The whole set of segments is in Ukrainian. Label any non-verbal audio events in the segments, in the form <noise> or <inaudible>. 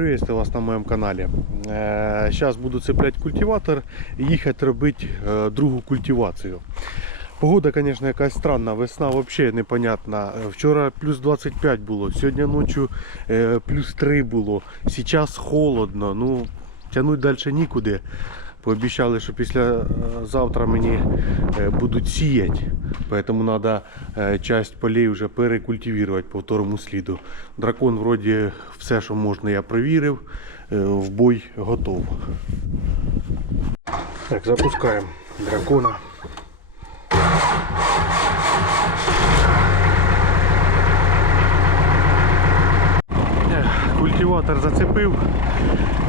приветствую вас на моєму каналі. Сейчас буду цеплять культиватор и ехать робить е, другу культивацію. Погода, звісно, якась странна, весна взагалі непонятна. Вчора плюс 25 було, сьогодні ночі е, плюс 3 було. Зараз холодно, ну тягнути далі нікуди. Пообіцяли, що після е, завтра мені е, будуть сіяти, тому треба часть полей вже перекультивувати по второму сліду. Дракон вроді все, що можна, я провірив. Е, В бой готов. Так, запускаємо дракона. Е, Культиватор зацепив.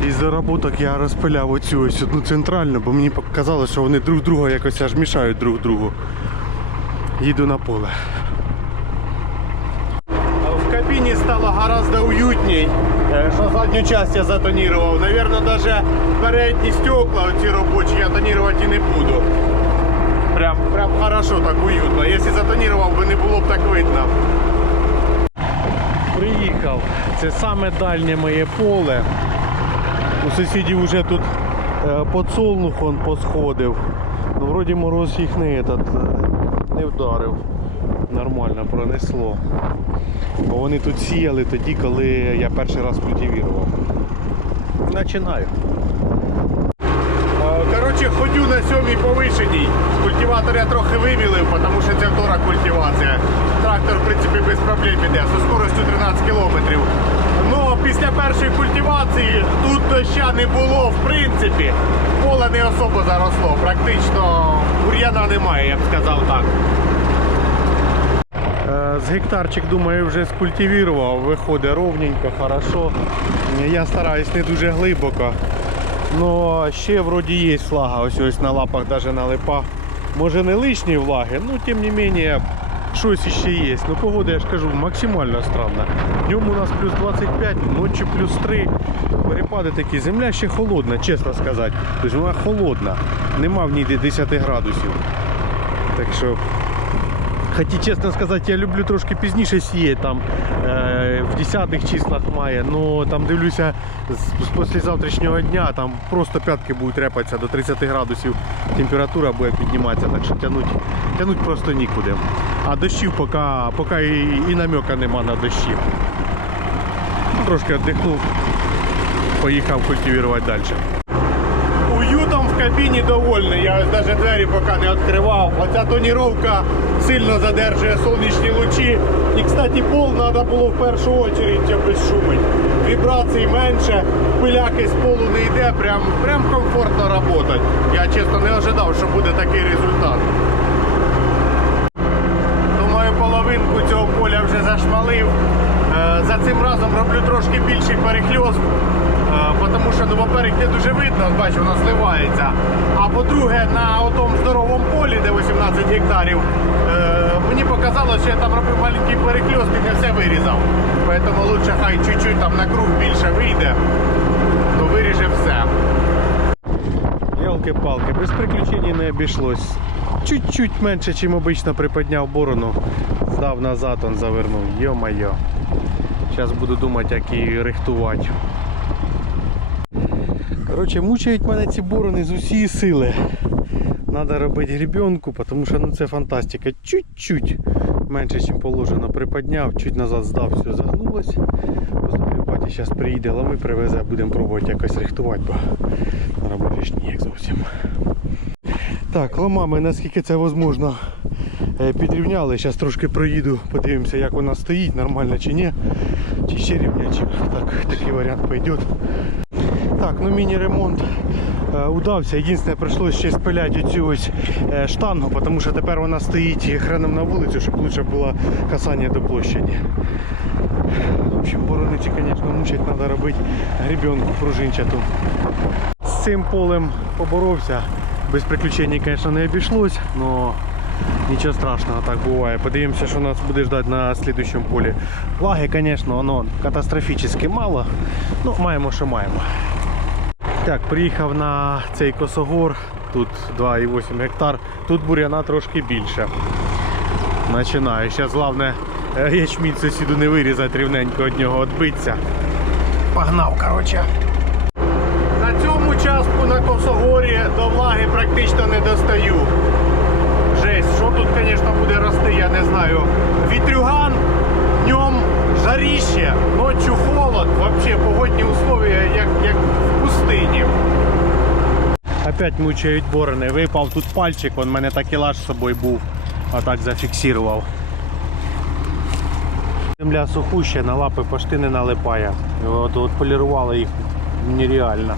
Із заработок я розпиляв оцю ось одну центральну, бо мені показалося, що вони друг друга якось аж мішають друг другу. Їду на поле. В кабіні стало гораздо уютней, е, що задню часть я затонірував. Навірно, навіть передні стекла ці робочі я тонірувати і не буду. Прям, прям хорошо, так уютно. Якщо затонірував би не було б так видно. Приїхав. Це саме дальнє моє поле. У сусідів вже тут е, подсолнух он посходив. Ну, вроді мороз їх не, этот, е, не вдарив. Нормально пронесло. Бо вони тут сіяли тоді, коли я перший раз культивував. Починаю. На сьомій повишеній. Культиватор я трохи вимілив, тому що це втора культивація. Трактор, в принципі, без проблем іде, зі скоростю 13 кілометрів. Ну, після першої культивації тут доща не було, в принципі. Поле не особо заросло, практично бур'яна немає, я б сказав так. Е, З гектарчик, думаю, вже скультивував, виходить ровненько, хорошо. Я стараюсь не дуже глибоко. Ну, ще вроді є влага, ось ось на лапах навіть налипа. Може не лишньої влаги, ну тим не менше щось ще є. Ну погода, я ж кажу, максимально странна. Днем у нас плюс 25, ночі плюс 3. Перепади такі. Земля ще холодна, чесно сказати. Тобто вона холодна. Нема в ній 10 градусів. Так що Хотя, чесно сказати, я люблю трошки пізніше сіяти, там е, в 10-х числах має, ну там дивлюся з післязавтрашнього дня там просто п'ятки будуть репатися до 30 градусів, температура буде підніматися, так що тянуть, тянуть просто нікуди. А дощів поки, поки і, і намека нема на дощі. Ну, Трошки віддихнув, поїхав культивувати далі. Кабіні довольний. Я навіть двері поки не відкривав. Оця тоніровка сильно задержує сонячні лучі. І, кстати, пол треба було в першу чергу безшумить. Вібрацій менше, пиляки з полу не йде, прям, прям комфортно працювати. Я чесно не ожидав, що буде такий результат. Думаю, половинку цього поля вже зашмалив. Е, За цим разом роблю трошки більший перехльост, тому що, ну, во-первых, не дуже видно, бачу, воно зливається. А по-друге, на тому здоровому полі, де 18 гектарів, е, мені показалося, що я там робив маленький перехльост і не все вирізав. Тому лучше хай чуть-чуть там на круг більше вийде, то виріже все. Ялки-палки, без приключень не обійшлось. Чуть-чуть менше, ніж обично приподняв борону, здав назад, он завернув. Йо-майо. Зараз буду думати, як її рихтувати. Коротше, мучають мене ці борони з усієї сили. Треба робити грібенку, тому що ну, це фантастика. Чуть-чуть менше, ніж положено, приподняв, чуть назад здав, все загнулось. Баті, зараз приїде, лами привезе, будемо пробувати якось рихтувати, бо роботиш ніяк зовсім. Так, ламами, наскільки це можливо, е, підрівняли. Зараз трошки проїду, подивимося, як вона стоїть, нормально чи ні. Чи ще рівнячик. Так, такий варіант пойде. Так, ну міні-ремонт е, удався. Єдине, прийшлося ще спиляти цю ось е, штангу, тому що тепер вона стоїть хреном на вулицю, щоб лучше було касання до площаді. В общем, борониці, звісно, мучать, треба робити гребенку пружинчату. З цим полем поборовся. Без приключень, звісно, не обійшлось, але нічого страшного, так буває. Подивимося, що нас буде ждати на слідчому полі. Влаги, звісно, воно катастрофічно мало. Ну, маємо, що маємо. Так, приїхав на цей косогор. Тут 2,8 гектар. Тут бур'яна трошки більше. Починаю. Зараз головне е, ячмінь сусіду не вирізати рівненько від нього відбитися. Погнав, коротше. На цьому частку на Косогорі до влаги практично не достаю. Жесть, що тут, звісно, буде рости, я не знаю. Вітрюган, днем жаріще. Вообще погодні условия, як, як в пустині. Опять мучають борони. Випав тут пальчик, он в мене такелаж з собою був, а так зафіксував. Земля сухуща, на лапи почти не налипає. От, от полірували їх нереально.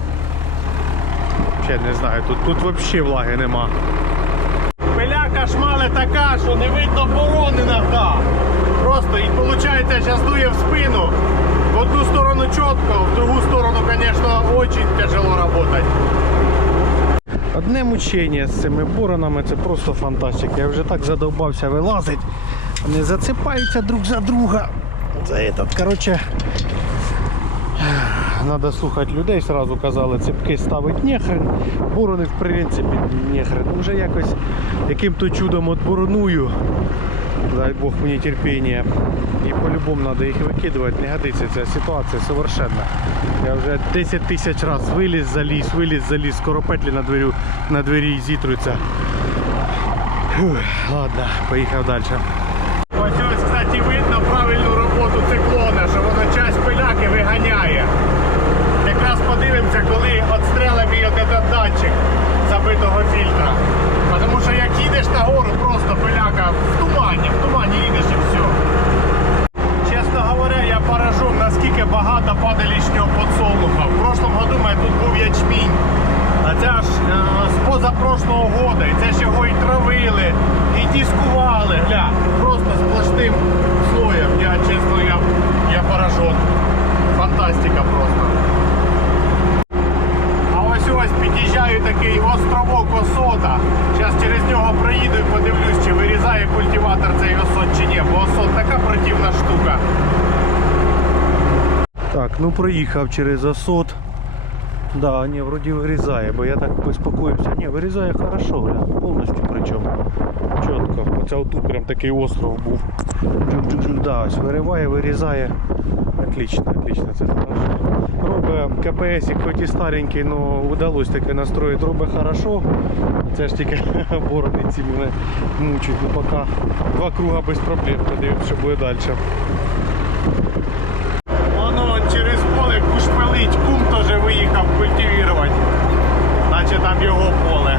Ще не знаю, тут, тут взагалі влаги нема. Пиляка шмали така, що не видно борон іноді. Просто і виходить, зараз дує в спину. В одну сторону чітко, в другу сторону, дуже тяжело працювати. Одне мучення з цими боронами це просто фантастика. Я вже так задовбався вилазить. Вони зацепаються друг за друга. За этот, короче, Надо слухати людей, сразу казали, цепки ставить нехрен, борони в принципі нехрен. Уже якось яким-то чудом от бороную. Дай Бог мені терпіння. І по-любому треба їх викидувати. Не годиться ця ситуація совершенно. Я вже 10 тисяч раз виліз, заліз, виліз, заліз, скоро петлі на двері, на двері зітруться. Фух, Ладно, поїхав далі. Ось ось, кстати, видно правильну роботу циклона, що воно часть пиляки виганяє. Якраз подивимося, коли відстрелимо і от этот датчик забитого фільтра. Тому що як їдеш на гору, просто пиляка в тумані, в тумані їдеш і все. Чесно говоря, я поражен, наскільки багато падалішнього подсолнуха. В прошлом году мене тут був ячмінь. А це аж е, з позапрошлого года. І це ж його і травили, і дискували. Гля, просто сплошним слоєм. Я чесно, я, я поражен. Фантастика просто. А ось ось під'їжджаю такий островок осота. Зараз через нього проїду і подивлюсь, чи вирізає це його ні, бо осот така противна штука. Так, ну проїхав через осот. Да, ні, вроді вирізає, бо я так безпокоївся. Ні, вирізає хорошо, гля, повністю причому. Чітко. Оце отут прям такий остров був. Да, ось вириває, вирізає. Отлично, отлично, це хорошо. Робить КПС, хоч і старенький, але вдалося таке настроїти. Робить хорошо. Це ж тільки <laughs> борони ці мене мучать. Ну поки два круга без проблем. Подивимось, що буде далі. Воно вон через поле куш пилить, кум теж виїхав культивувати. Наче там його поле.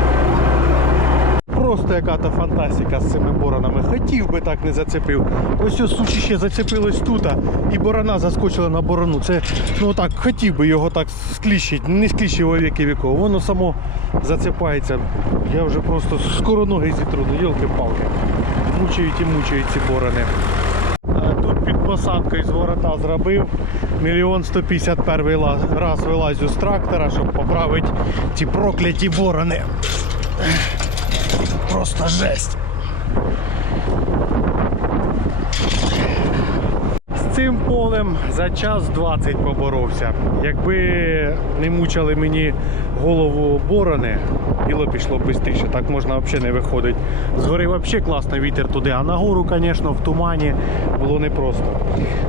Просто яка-то фантастика з цими боронами. Хотів би так не зацепив. Ось ось сучище зацепилось тут, і борона заскочила на борону. Це ну так, хотів би його так скліщити, не скліщив во віки віков. Воно само зацепається. Я вже просто скоро ноги зітру, ну йолки-палки. Мучають і мучають ці борони. Тут під посадкою з ворота зробив. Мільйон 151 раз вилазю з трактора, щоб поправити ці прокляті борони. Просто жесть. З цим полем за час 20 поборовся. Якби не мучили мені голову борони, діло пішло швидше. Так можна взагалі не виходить. Згори взагалі класно вітер туди, а нагору, звісно, в тумані було непросто.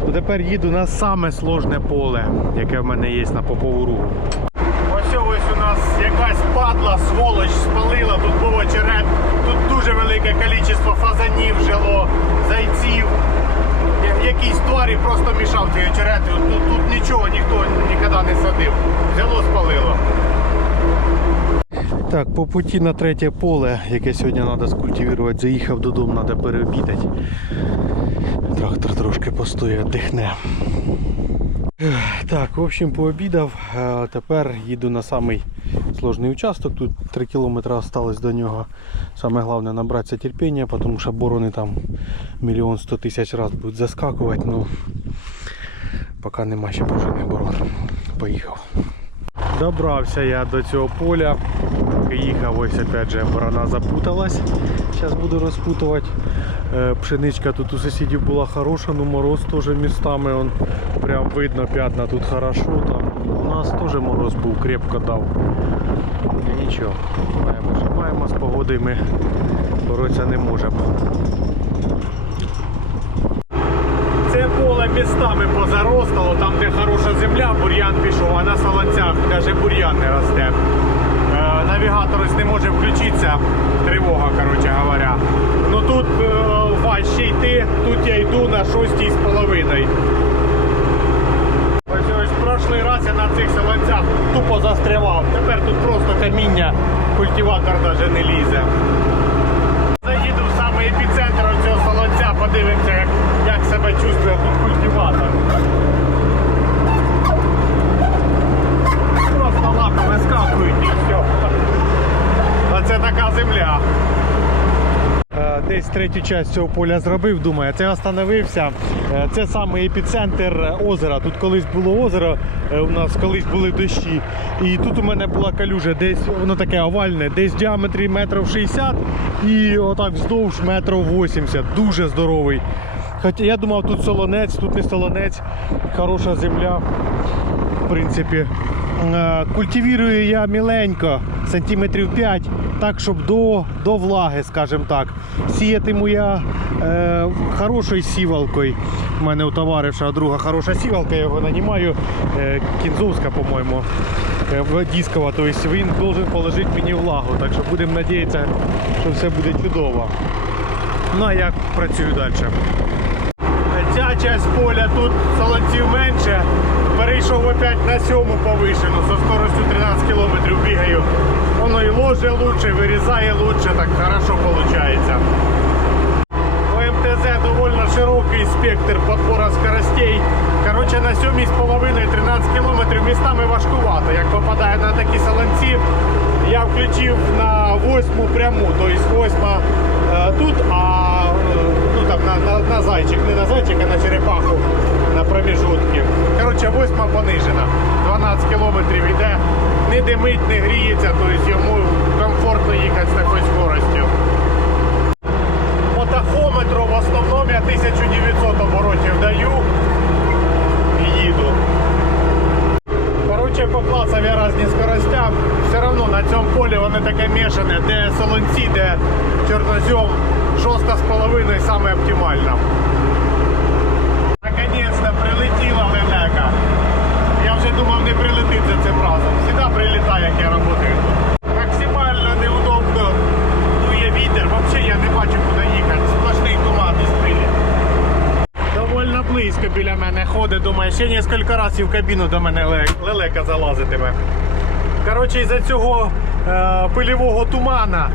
Ну, тепер їду на саме сложне поле, яке в мене є на попову ругу. Ось ось у нас якась падла, сволоч спалила, тут був очерет, тут дуже велике кількість фазанів жило, зайців. Я- Якісь тварі просто мішав цей очерет. Тут, тут нічого ніхто ніколи не садив. Взяло, спалило. Так, по путі на третє поле, яке сьогодні треба скультивувати, заїхав додому, треба переобідати. Трактор трошки постоє, дихне. Так, в общем, пообідав. Тепер їду на самий сложний участок. Тут 3 километра осталось до нього. Саме головне набратися терпіння, тому що борони там мільйон сто тисяч раз будуть заскакувати. Ну, поки нема ще пружинних борон. Поїхав. Добрався я до цього поля. Їхав, ось опять же борона запуталась. Зараз буду розпутувати. Е, Пшеничка тут у сусідів була хороша, ну мороз теж містами. Он, прям видно п'ятна тут хорошо. Там. У нас теж мороз був, крепко дав. Нічого, маємо, що маємо з погодою ми боротися не можемо. Це поле містами позаростало, там де хороша земля, бур'ян пішов, а на солонцях навіть бур'ян не росте. Навігатор не може включитися, тривога, коротше говоря. Ну тут е, важче йти, тут я йду на шостій з половиною. Прошлий раз я на цих солонцях тупо застрявав. Тепер тут просто каміння, культиватор навіть не лізе. Заїду в самий епіцентр цього солонця, подивимося, як, як себе чувствує тут культиватор. Просто лапами скакують і все. Оце така земля. Е, Десь третю часть цього поля зробив, думаю, це остановився. Е, Це саме епіцентр озера. Тут колись було озеро, е, у нас колись були дощі. І тут у мене була калюжа, десь воно таке овальне, десь в діаметрі метрів 60 і отак вздовж метрів 80. Дуже здоровий. Хоча я думав, тут солонець, тут не солонець, хороша земля. В принципі, культивірую я міленько, сантиметрів 5, так, щоб до, до влаги, скажімо так. Сіятиму я е, хорошою сівалкою. У мене у товариша друга хороша сівалка, я його нанімаю. Е, кінзовська, по-моєму, е, дискова. Тобто він должен положити мені влагу. Так що будемо сподіватися, що все буде чудово. Ну а я працюю далі. Часть поля тут солонців менше. Перейшов опять на сьому повишену, со скоростю 13 км бігаю. Воно і ложе лучше, вирізає лучше, так хорошо виходить. У МТЗ довольно широкий спектр подбора скоростей. Короче, на 7,5 13 км містами важкувато. Як попадає на такі солонці, я включив на восьму пряму, тобто восьма е, тут, а е, там, на, на, на зайчик, не на зайчик, а на черепаху на проміжутки. Коротше, восьма понижена. 12 км йде, не димить, не гріється, тобто йому комфортно їхати з такою скоростю. По тахометру в основному я 1900 оборотів даю і їду. Коротше, поклацав я різні скоростя. Все одно на цьому полі воно таке мішане, де солонці, де чорнозьом, шоста з половиною саме оптимально. Наконець-то прилетіла лелека. Я вже думав не прилетить за цим разом. Всегда прилітає, як я працюю. Максимально неудобно дує вітер. Взагалі я не бачу, куди їхати. Сплошний туман і спилі. Довольно близько біля мене ходить, думає, ще кілька разів в кабіну до мене лелека залазитиме. Коротше, із-за цього е, пилівого тумана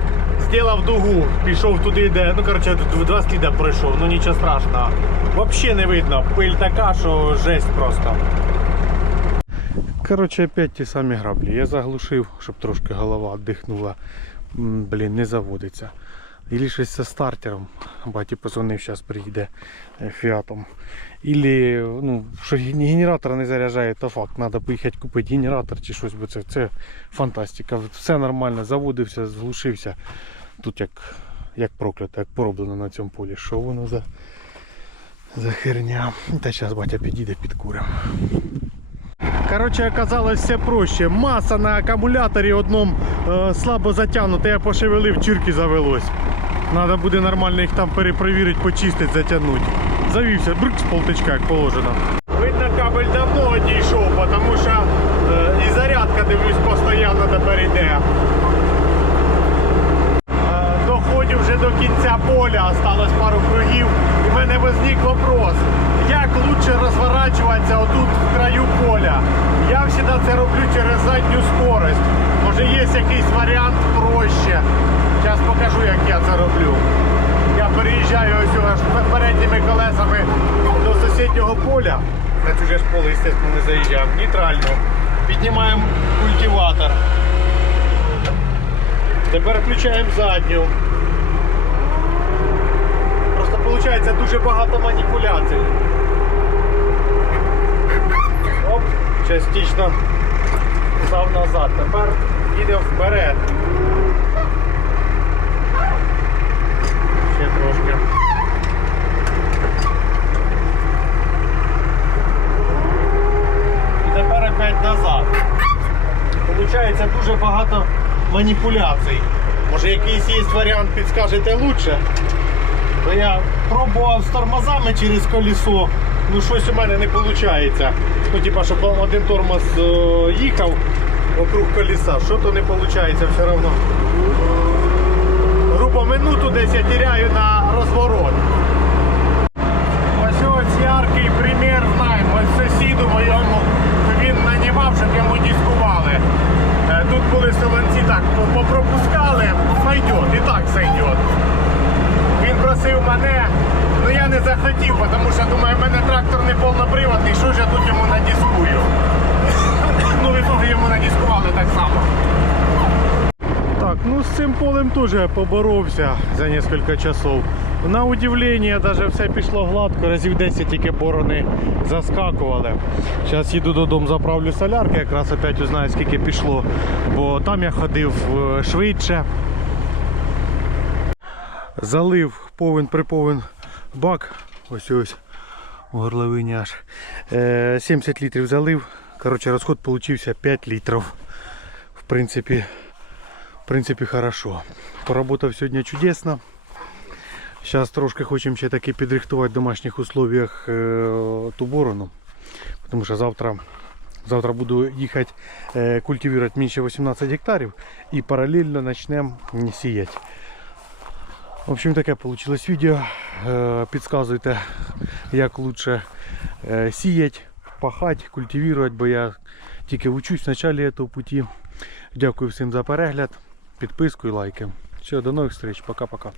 зробив дугу, пішов туди, де. Ну, коротше, два сліда пройшов, ну нічого страшного. Взагалі не видно. Пиль така, що жесть просто. Коротше, опять ті самі граблі. Я заглушив, щоб трошки голова віддихнула. Блін, не заводиться. Ілі щось зі стартером. Баті позвонив, зараз приїде е, фіатом. Ілі, ну, що генератор не заряджає, то факт. Треба поїхати купити генератор чи щось, бо це, це фантастика. Все нормально, заводився, зглушився. Тут як, як проклято, як пороблено на цьому полі. Що воно за, за херня? Та зараз батя підійде під курем. Коротше, оказалось все проще. Маса на акумуляторі одному е, слабо затягнута, я пошевелив, чірки завелось. Треба буде нормально їх там перепровірити, почистити, затягнути. Завівся, брик з полтичка, як положено. Видно, кабель давно одійшов, тому що е, і зарядка, дивлюсь, постійно тепер йде. Е, вже до кінця поля, осталось пару кругів. І в мене возник вопрос, як лучше розворачуватися отут в краю поля. Я завжди це роблю через задню скорость. Може є якийсь варіант проще. Зараз покажу, як я це роблю. Я переїжджаю ось передніми колесами до сусіднього поля. На це ж поле, звісно, не заїжджав. Нейтрально. Піднімаємо культиватор. Тепер включаємо задню. Виходить дуже багато маніпуляцій. Оп, частично став назад. Тепер їдемо вперед. Ще трошки. І тепер опять назад. Получається дуже багато маніпуляцій. Може якийсь є варіант, підскажете лучше? Бо я пробував з тормозами через колесо, ну щось у мене не виходить. Ну, типа, щоб один тормоз е, їхав вокруг колеса, що то не виходить все одно. Грубо минуту десь я теряю на розворот. Ось ось яркий примір знаємо. Ось сусіду моєму він нанімав, щоб йому дискували. Е, Тут були солонці так попропускали, сойдет, і так сойдет. Він просив мене, ну я не захотів, тому що думаю, в мене трактор не повноприводний, що ж я тут йому надіскую. <coughs> ну, в ітогі йому надіскували так само. Так, ну з цим полем теж я поборовся за кілька часов. На удивлення, даже все пішло гладко, разів 10 тільки борони заскакували. Зараз їду додому, заправлю солярки, якраз опять узнаю, скільки пішло, бо там я ходив е, швидше. Залив повен приповен бак. Ось ось у горловині аж. Е, 70 літрів залив. Коротше, розход получився 5 літрів. В принципі, в принципі, хорошо. Поработав сьогодні чудесно. Зараз трошки хочемо ще таки підрихтувати в домашніх условиях е, ту борону. Тому що завтра, завтра буду їхати е, культивувати менше 18 гектарів і паралельно почнемо сіяти. В общем, таке вийшло відео. Е, Підказуйте, як лучше е, сіяти, пахати, культивувати, бо я тільки вчусь в началі цього путі. Дякую всім за перегляд, підписку і лайки. Все, до нових зустріч. Пока-пока.